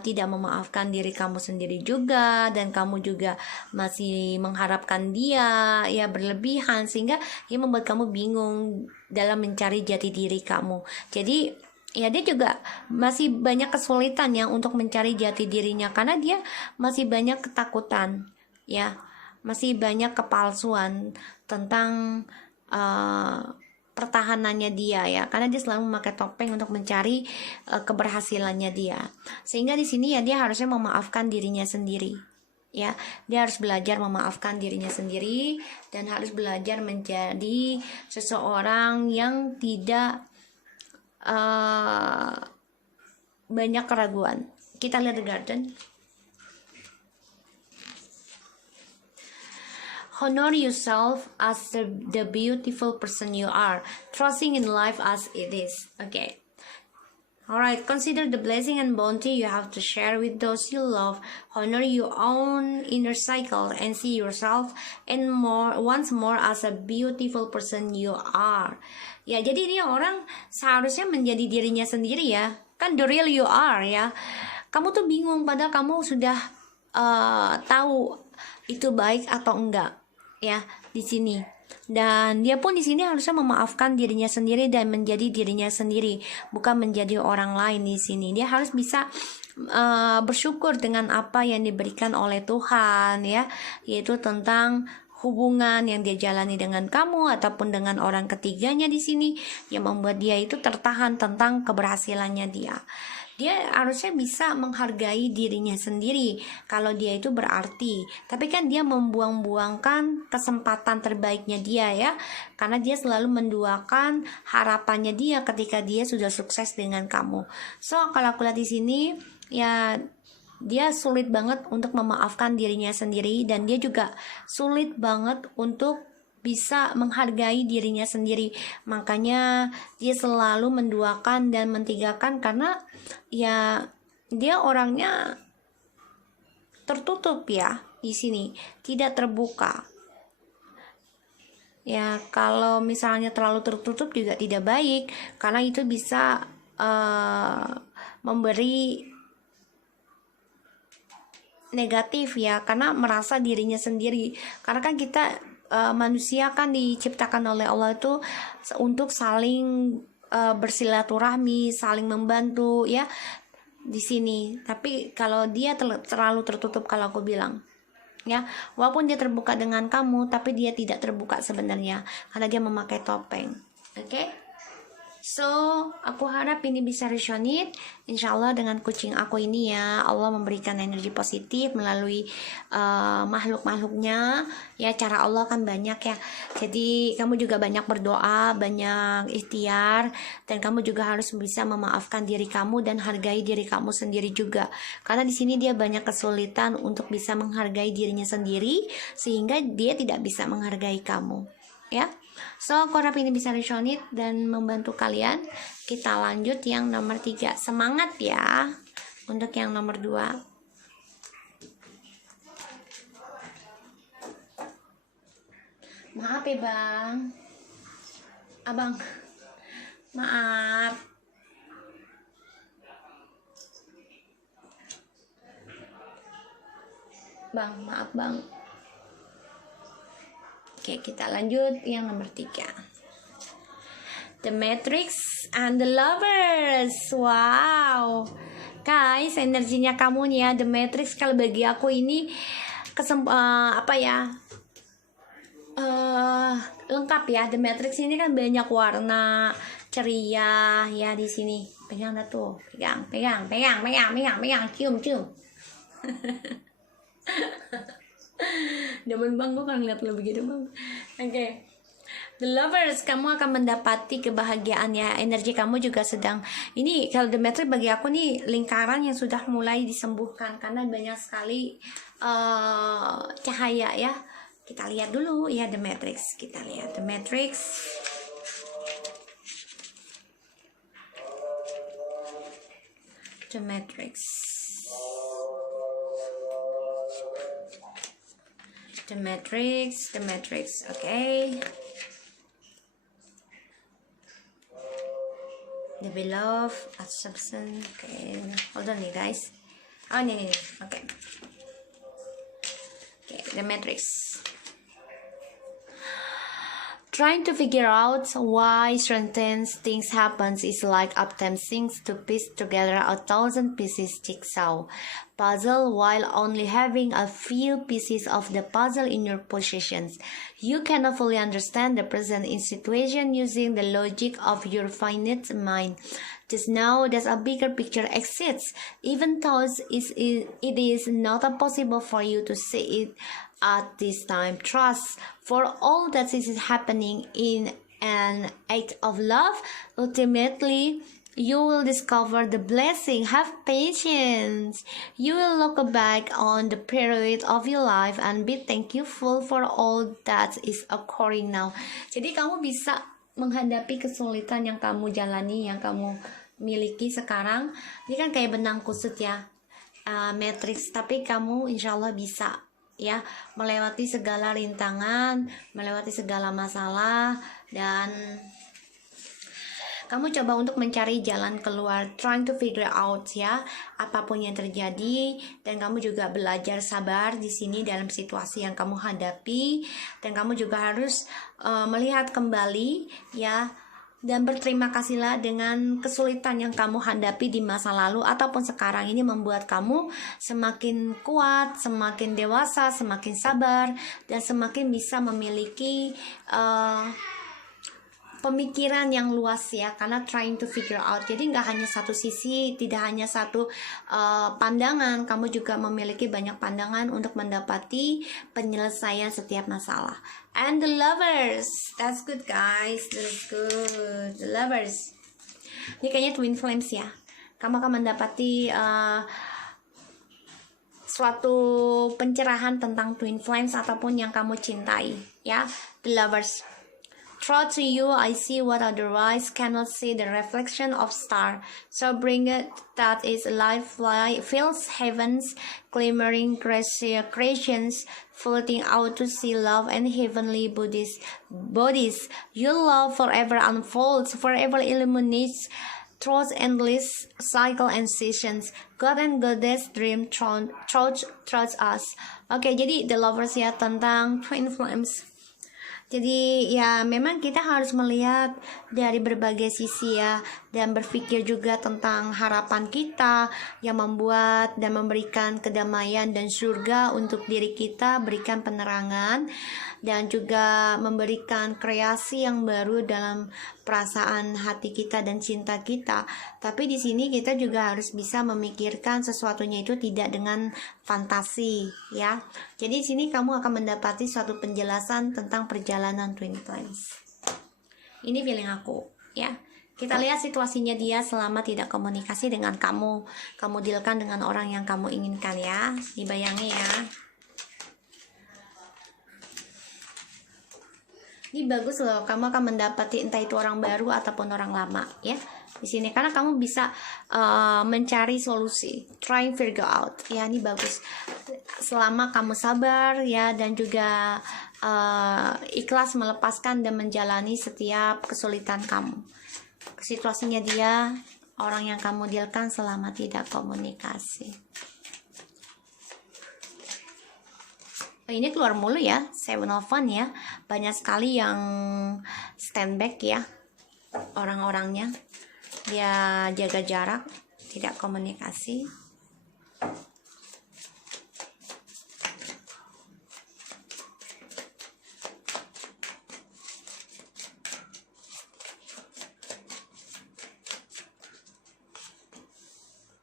tidak memaafkan diri kamu sendiri juga, dan kamu juga masih mengharapkan dia ya berlebihan, sehingga dia membuat kamu bingung dalam mencari jati diri kamu. Jadi ya dia juga masih banyak kesulitan ya untuk mencari jati dirinya, karena dia masih banyak ketakutan, ya, masih banyak kepalsuan tentang pertahanannya dia, ya, karena dia selalu memakai topeng untuk mencari keberhasilannya dia. Sehingga di sini ya dia harusnya memaafkan dirinya sendiri, ya. Dia harus belajar memaafkan dirinya sendiri dan harus belajar menjadi seseorang yang tidak banyak keraguan. Kita lihat the garden. Honor yourself as the beautiful person you are, trusting in life as it is. Okay. Alright, consider the blessing and bounty you have to share with those you love. Honor your own inner cycle and see yourself and once more as a beautiful person you are. Ya, jadi ini orang seharusnya menjadi dirinya sendiri, ya. Kan the real you are, ya. Kamu tuh bingung padahal kamu sudah tahu itu baik atau enggak, ya, di sini. Dan dia pun di sini harusnya memaafkan dirinya sendiri dan menjadi dirinya sendiri, bukan menjadi orang lain di sini. Dia harus bisa bersyukur dengan apa yang diberikan oleh Tuhan, ya, yaitu tentang hubungan yang dia jalani dengan kamu ataupun dengan orang ketiganya di sini yang membuat dia itu tertahan tentang keberhasilannya dia. Dia harusnya bisa menghargai dirinya sendiri kalau dia itu berarti, tapi kan dia membuang-buangkan kesempatan terbaiknya dia, ya, karena dia selalu menduakan harapannya dia ketika dia sudah sukses dengan kamu. So kalau aku lihat di sini ya dia sulit banget untuk memaafkan dirinya sendiri, dan dia juga sulit banget untuk bisa menghargai dirinya sendiri. Makanya dia selalu menduakan dan mentinggalkan, karena ya dia orangnya tertutup, ya, di sini tidak terbuka. Ya, kalau misalnya terlalu tertutup juga tidak baik, karena itu bisa memberi negatif ya, karena merasa dirinya sendiri. Karena kan kita manusia kan diciptakan oleh Allah itu untuk saling bersilaturahmi, saling membantu ya di sini. Tapi kalau dia terlalu tertutup, kalau aku bilang ya, walaupun dia terbuka dengan kamu, tapi dia tidak terbuka sebenarnya karena dia memakai topeng. Oke? So, aku harap ini bisa resonate. Insya Allah dengan kucing aku ini ya, Allah memberikan energi positif melalui makhluk-makhluknya. Ya, cara Allah kan banyak ya. Jadi, kamu juga banyak berdoa, banyak ikhtiar. Dan kamu juga harus bisa memaafkan diri kamu dan hargai diri kamu sendiri juga. Karena di sini dia banyak kesulitan untuk bisa menghargai dirinya sendiri, sehingga dia tidak bisa menghargai kamu. Ya. So, aku harap ini bisa resonate dan membantu kalian. Kita lanjut yang nomor 3. Semangat ya untuk yang nomor 2. Maaf ya bang, abang, maaf. Bang, maaf bang. Oke, kita lanjut yang nomor 3. The Matrix and the Lovers. Wow. Guys, energinya kamu nih ya, The Matrix. Kalau bagi aku ini lengkap ya. The Matrix ini kan banyak warna, ceria ya di sini. Pegang dah tuh. Pegang. Cium. Demen bang, gue kan ngeliat lo begitu bang. Oke. The Lovers, kamu akan mendapati kebahagiaan ya. Energi kamu juga sedang ini. Kalau The Matrix bagi aku nih lingkaran yang sudah mulai disembuhkan karena banyak sekali cahaya ya. Kita lihat dulu ya The Matrix. Kita lihat The Matrix. The Matrix. The Matrix, okay. The Beloved, Assumption, okay. Hold on nih guys. Oh ini, okay. Okay, The Matrix. Trying to figure out why certain things happens is like attempting to piece together 1,000 pieces jigsaw puzzle while only having a few pieces of the puzzle in your possession. You cannot fully understand the present situation using the logic of your finite mind. Just know that a bigger picture exists, even though it is not possible for you to see it at this time. Trust for all that is happening in an act of love. Ultimately, you will discover the blessing. Have patience. You will look back on the period of your life and be thankful for all that is occurring now. Jadi kamu bisa menghadapi kesulitan yang kamu jalani, yang kamu miliki sekarang. Ini kan kayak benang kusut ya, matrix. Tapi kamu insya Allah bisa ya melewati segala rintangan, melewati segala masalah, dan kamu coba untuk mencari jalan keluar, trying to figure out ya apapun yang terjadi, dan kamu juga belajar sabar di sini dalam situasi yang kamu hadapi, dan kamu juga harus melihat kembali ya, dan berterima kasihlah dengan kesulitan yang kamu hadapi di masa lalu ataupun sekarang. Ini membuat kamu semakin kuat, semakin dewasa, semakin sabar, dan semakin bisa memiliki pemikiran yang luas ya, karena trying to figure out. Jadi nggak hanya satu sisi, tidak hanya satu pandangan, kamu juga memiliki banyak pandangan untuk mendapati penyelesaian setiap masalah. And the Lovers, that's good guys, that's good. The Lovers, ini kayaknya twin flames ya. Kamu akan mendapati suatu pencerahan tentang twin flames ataupun yang kamu cintai ya. The Lovers, through to you I see what otherwise cannot see, the reflection of star. So bring it that is life fills heavens, glimmering creations, floating out to see love and heavenly bodies. Your love forever unfolds, forever illuminates through endless cycle and seasons. God and Goddess dream through us. Oke, jadi The Lovers ya, tentang twin flames. Jadi ya memang kita harus melihat dari berbagai sisi ya, dan berpikir juga tentang harapan kita yang membuat dan memberikan kedamaian dan surga untuk diri kita, berikan penerangan dan juga memberikan kreasi yang baru dalam perasaan hati kita dan cinta kita. Tapi di sini kita juga harus bisa memikirkan sesuatunya itu tidak dengan fantasi ya. Jadi di sini kamu akan mendapati suatu penjelasan tentang perjalanan twin flames. Ini feeling aku ya. Kita lihat situasinya dia selama tidak komunikasi dengan kamu. Kamu dealkan dengan orang yang kamu inginkan ya. Dibayangi ya. Ini bagus loh, kamu akan mendapati entah itu orang baru ataupun orang lama ya di sini, karena kamu bisa mencari solusi, try figure out ya. Ini bagus selama kamu sabar ya, dan juga ikhlas melepaskan dan menjalani setiap kesulitan kamu. Situasinya dia orang yang kamu dealkan selama tidak komunikasi. Ini keluar mulu ya, Seven of Wands ya. Banyak sekali yang stand back ya, orang-orangnya. Dia jaga jarak, tidak komunikasi.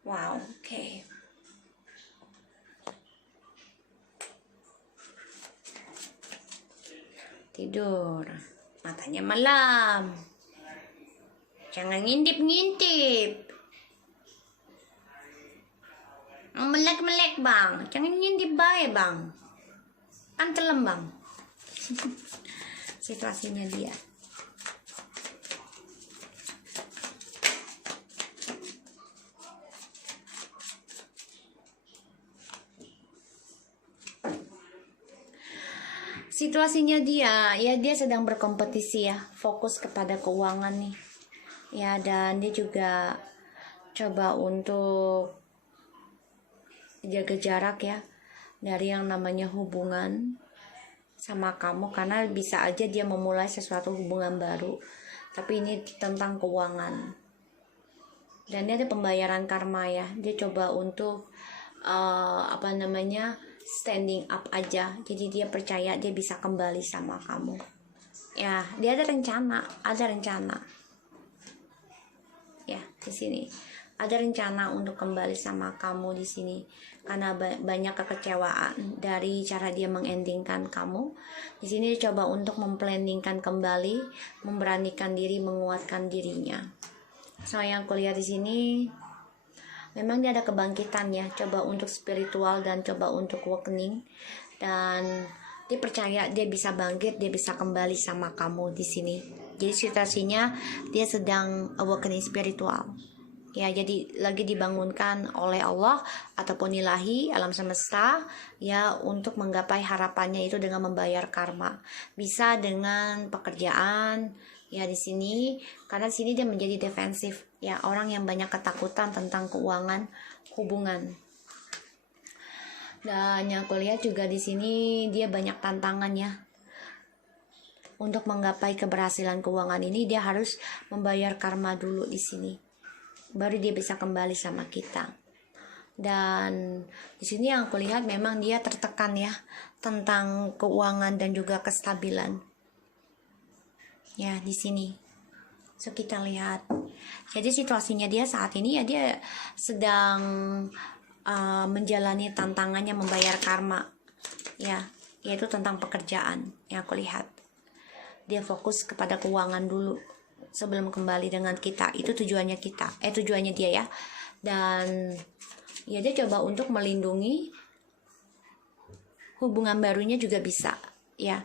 Wow, oke. Tidur, matanya malam, jangan ngintip-ngintip, melek-melek bang, jangan ngintip bae bang, kan telem bang. Situasinya dia. Situasinya dia ya, dia sedang berkompetisi ya, fokus kepada keuangan nih ya, dan dia juga coba untuk jaga jarak ya dari yang namanya hubungan sama kamu, karena bisa aja dia memulai sesuatu hubungan baru, tapi ini tentang keuangan dan dia ada pembayaran karma ya. Dia coba untuk standing up aja, jadi dia percaya dia bisa kembali sama kamu ya. Dia ada rencana ya di sini, ada rencana untuk kembali sama kamu di sini, karena banyak kekecewaan dari cara dia mengendingkan kamu. Di sini dia coba untuk memplanningkan kembali, memberanikan diri, menguatkan dirinya. So yang kulihat di sini memang dia ada kebangkitan ya, coba untuk spiritual dan coba untuk awakening, dan dia percaya dia bisa bangkit, dia bisa kembali sama kamu di sini. Jadi situasinya dia sedang awakening spiritual ya, jadi lagi dibangunkan oleh Allah ataupun ilahi alam semesta ya, untuk menggapai harapannya itu dengan membayar karma. Bisa dengan pekerjaan ya di sini, karena di sini dia menjadi defensif ya, orang yang banyak ketakutan tentang keuangan hubungan. Dan yang aku lihat juga di sini dia banyak tantangannya. Untuk menggapai keberhasilan keuangan ini dia harus membayar karma dulu di sini, baru dia bisa kembali sama kita. Dan di sini yang aku lihat memang dia tertekan ya tentang keuangan dan juga kestabilan ya di sini. So kita lihat, jadi situasinya dia saat ini ya, dia sedang menjalani tantangannya membayar karma ya, yaitu tentang pekerjaan. Yang aku lihat dia fokus kepada keuangan dulu sebelum kembali dengan kita. Itu tujuannya tujuannya dia ya. Dan ya dia coba untuk melindungi hubungan barunya juga bisa ya,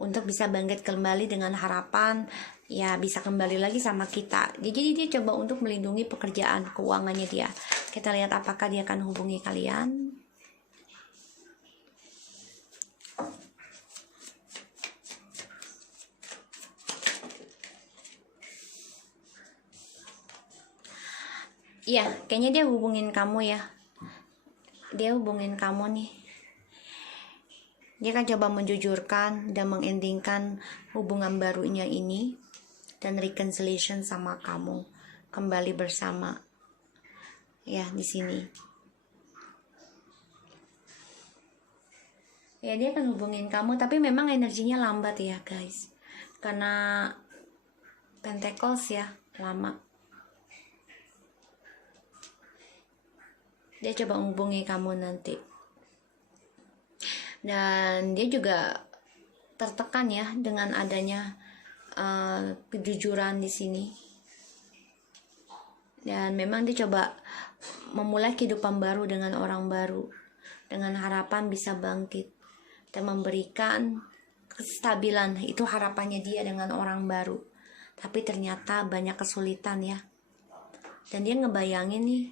untuk bisa bangkit kembali dengan harapan ya bisa kembali lagi sama kita. Jadi dia coba untuk melindungi pekerjaan keuangannya dia. Kita lihat apakah dia akan hubungi kalian. Iya, kayaknya dia hubungin kamu ya. Dia hubungin kamu nih. Dia kan coba menjujurkan dan mengendingkan hubungan barunya ini dan reconciliation sama kamu, kembali bersama. Ya, di sini. Ya, dia akan hubungin kamu, tapi memang energinya lambat ya, guys. Karena Pentacles ya, lama. Dia coba menghubungi kamu nanti. Dan dia juga tertekan ya dengan adanya kejujuran di sini. Dan memang dia coba memulai kehidupan baru dengan orang baru, dengan harapan bisa bangkit dan memberikan kestabilan. Itu harapannya dia dengan orang baru. Tapi ternyata banyak kesulitan ya. Dan dia ngebayangin nih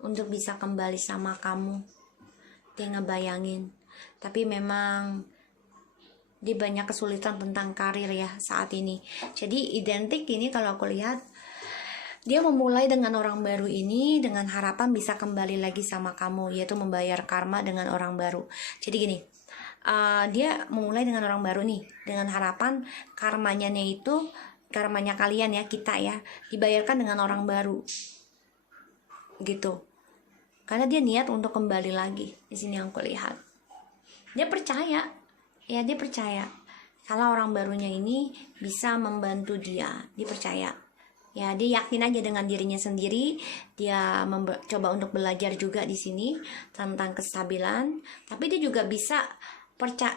untuk bisa kembali sama kamu. Dia ngebayangin. Tapi memang dia banyak kesulitan tentang karir ya saat ini. Jadi identik ini kalau aku lihat, dia memulai dengan orang baru ini dengan harapan bisa kembali lagi sama kamu, yaitu membayar karma dengan orang baru. Jadi gini, dia memulai dengan orang baru nih, dengan harapan karmanya kalian ya, kita ya, dibayarkan dengan orang baru gitu. Karena dia niat untuk kembali lagi. Di sini yang aku lihat. Dia percaya. Ya, dia percaya. Kalau orang barunya ini bisa membantu dia. Dia percaya. Ya, dia yakin aja dengan dirinya sendiri. Dia coba untuk belajar juga di sini tentang kestabilan. Tapi dia juga bisa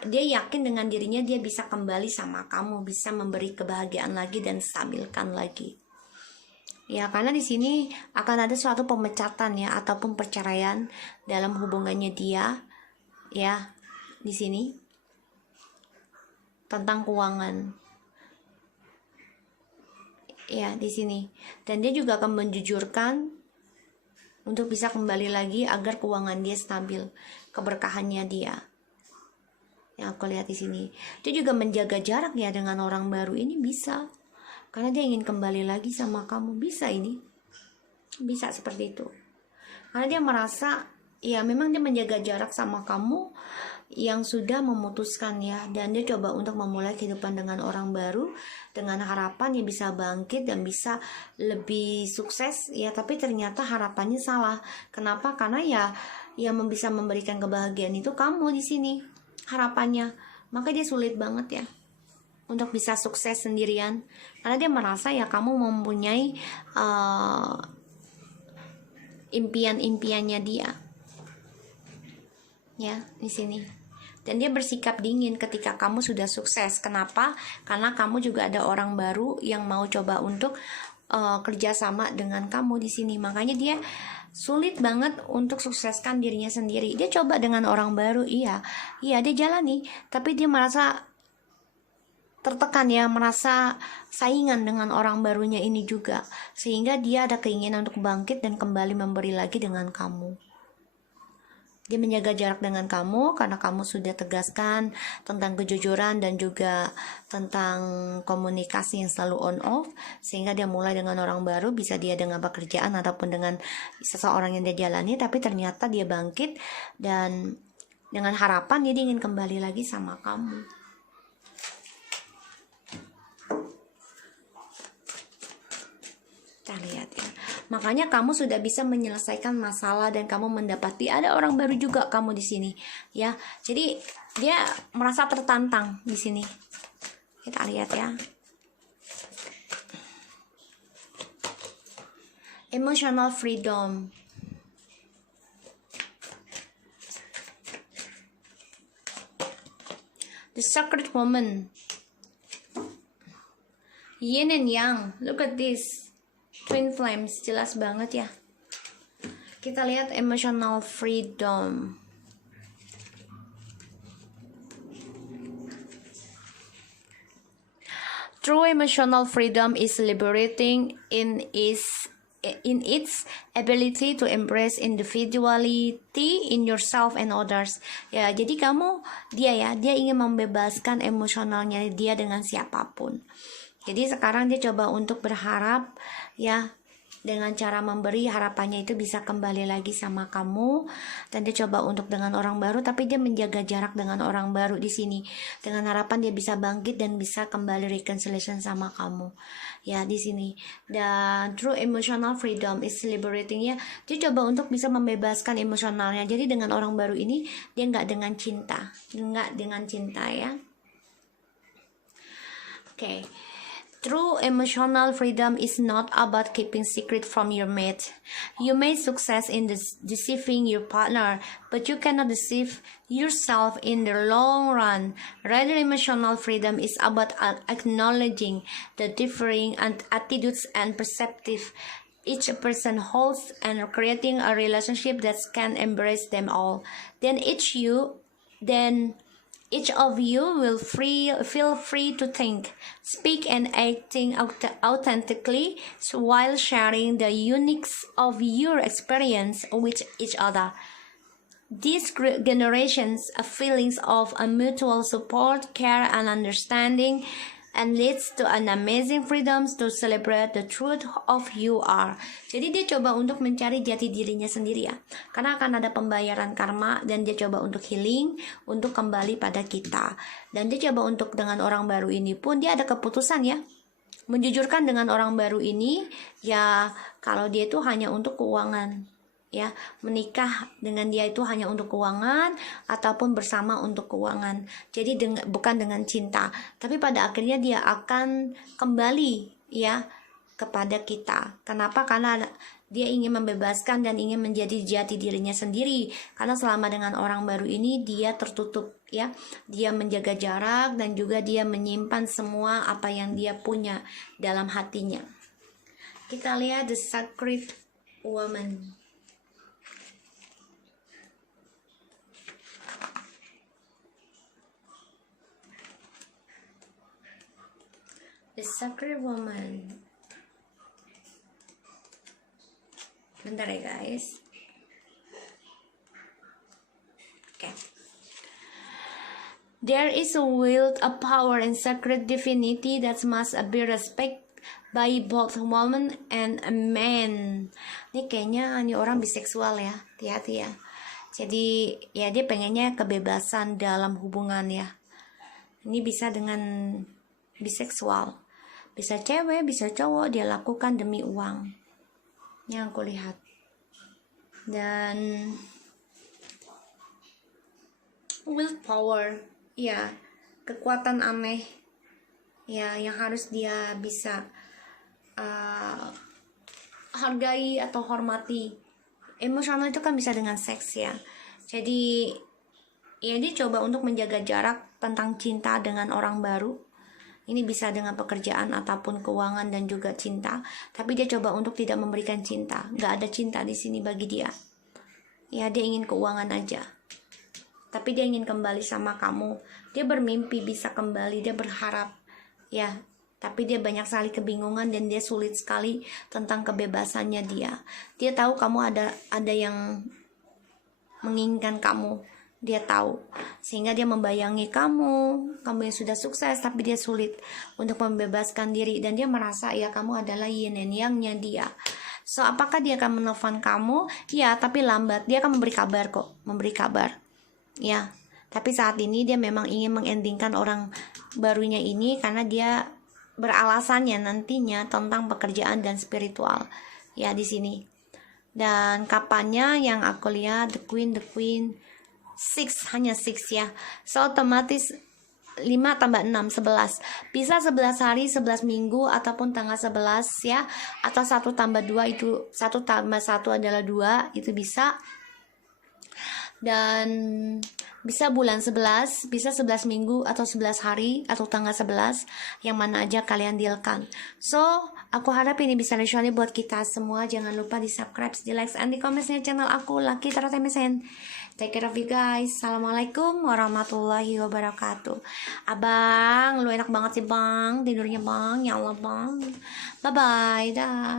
dia yakin dengan dirinya dia bisa kembali sama kamu, bisa memberi kebahagiaan lagi dan stabilkan lagi. Ya, karena di sini akan ada suatu pemecatan ya ataupun perceraian dalam hubungannya dia ya di sini tentang keuangan. Ya, di sini. Dan dia juga akan menjujurkan untuk bisa kembali lagi agar keuangan dia stabil, keberkahannya dia. Yang aku lihat di sini. Dia juga menjaga jarak ya dengan orang baru ini bisa. Karena dia ingin kembali lagi sama kamu. Bisa ini. Bisa seperti itu. Karena dia merasa, ya memang dia menjaga jarak sama kamu yang sudah memutuskan ya. Dan dia coba untuk memulai kehidupan dengan orang baru. Dengan harapan dia bisa bangkit dan bisa lebih sukses. Ya, tapi ternyata harapannya salah. Kenapa? Karena ya yang bisa memberikan kebahagiaan itu kamu di sini. Harapannya. Maka dia sulit banget ya untuk bisa sukses sendirian, karena dia merasa ya kamu mempunyai impian-impiannya dia ya di sini. Dan dia bersikap dingin ketika kamu sudah sukses. Kenapa? Karena kamu juga ada orang baru yang mau coba untuk kerjasama dengan kamu di sini. Makanya dia sulit banget untuk sukseskan dirinya sendiri. Dia coba dengan orang baru, iya dia jalani, tapi dia merasa tertekan ya, merasa saingan dengan orang barunya ini juga, sehingga dia ada keinginan untuk bangkit dan kembali memberi lagi dengan kamu. Dia menjaga jarak dengan kamu karena kamu sudah tegaskan tentang kejujuran dan juga tentang komunikasi yang selalu on off, sehingga dia mulai dengan orang baru, bisa dia dengan pekerjaan ataupun dengan seseorang yang dia jalani, tapi ternyata dia bangkit dan dengan harapan dia ingin kembali lagi sama kamu. Kita lihat ya. Makanya kamu sudah bisa menyelesaikan masalah dan kamu mendapati ada orang baru juga kamu di sini, ya. Jadi dia merasa tertantang di sini. Kita lihat ya. Emotional freedom. The Sacred Woman. Yin and Yang. Look at this. Twin flames, jelas banget ya. Kita lihat emotional freedom. True emotional freedom is liberating in its ability to embrace individuality in yourself and others. Ya, jadi dia ingin membebaskan emosionalnya dia dengan siapapun. Jadi sekarang dia coba untuk berharap ya dengan cara memberi, harapannya itu bisa kembali lagi sama kamu. Dan dia coba untuk dengan orang baru, tapi dia menjaga jarak dengan orang baru di sini, dengan harapan dia bisa bangkit dan bisa kembali reconciliation sama kamu ya di sini. Dan true emotional freedom is liberating ya, dia coba untuk bisa membebaskan emosionalnya. Jadi dengan orang baru ini dia nggak dengan cinta ya. Okay. True emotional freedom is not about keeping secret from your mate. You may success in deceiving your partner, but you cannot deceive yourself in the long run. Rather, emotional freedom is about acknowledging the differing attitudes and perspectives each person holds and creating a relationship that can embrace them all. Then each of you will feel free to think, speak, and acting authentically while sharing the uniqueness of your experience with each other. These generations of feelings of a mutual support, care, and understanding, and leads to an amazing freedom to celebrate the truth of you are. Jadi dia coba untuk mencari jati dirinya sendiri ya, karena akan ada pembayaran karma, dan dia coba untuk healing, untuk kembali pada kita. Dan dia coba untuk dengan orang baru ini pun dia ada keputusan ya, menjujurkan dengan orang baru ini ya, kalau dia itu hanya untuk keuangan ya, menikah dengan dia itu hanya untuk keuangan ataupun bersama untuk keuangan. Jadi bukan dengan cinta, tapi pada akhirnya dia akan kembali ya kepada kita. Kenapa? Karena dia ingin membebaskan dan ingin menjadi jati dirinya sendiri. Karena selama dengan orang baru ini dia tertutup ya, dia menjaga jarak dan juga dia menyimpan semua apa yang dia punya dalam hatinya. Kita lihat the sacred woman. The Sacred Woman. Bentar ya guys. Okay. There is a will, a power, and sacred divinity that must be respected by both woman and a man. Ini kayaknya ini orang biseksual ya, hati-hati ya. Jadi ya dia pengennya kebebasan dalam hubungan ya. Ini bisa dengan biseksual. Bisa cewek, bisa cowok, dia lakukan demi uang. Yang aku lihat. Dan willpower, ya, kekuatan aneh, ya, yang harus dia bisa hargai atau hormati. Emosional itu kan bisa dengan seks ya. Jadi, ya dia coba untuk menjaga jarak tentang cinta dengan orang baru. Ini bisa dengan pekerjaan ataupun keuangan dan juga cinta. Tapi dia coba untuk tidak memberikan cinta. Gak ada cinta di sini bagi dia. Ya dia ingin keuangan aja. Tapi dia ingin kembali sama kamu. Dia bermimpi bisa kembali. Dia berharap. Ya. Tapi dia banyak sekali kebingungan dan dia sulit sekali tentang kebebasannya dia. Dia tahu kamu ada yang menginginkan kamu. Dia tahu, sehingga dia membayangi kamu yang sudah sukses, tapi dia sulit untuk membebaskan diri, dan dia merasa ya kamu adalah yin and yang-nya dia. So apakah dia akan menelpon kamu? Ya, tapi lambat. Dia akan memberi kabar kok, ya. Tapi saat ini dia memang ingin mengendingkan orang barunya ini karena dia beralasannya nantinya tentang pekerjaan dan spiritual ya di sini. Dan kapannya yang aku lihat the queen 6, hanya 6 ya. So otomatis 5 tambah 6, 11. Bisa 11 hari, 11 minggu, ataupun tanggal 11 ya. Atau 1 tambah 2 itu 1 tambah 1 adalah 2, itu bisa. Dan bisa bulan 11, bisa 11 minggu atau 11 hari atau tanggal 11, yang mana aja kalian dealkan. So, aku harap ini bisa resualnya buat kita semua. Jangan lupa di subscribe, di like, and di komennya channel aku, Lucky Tarot MSN. Take care of you guys. Assalamualaikum warahmatullahi wabarakatuh. Abang, lu enak banget sih bang, tidurnya bang. Ya Allah bang. Bye-bye, dah.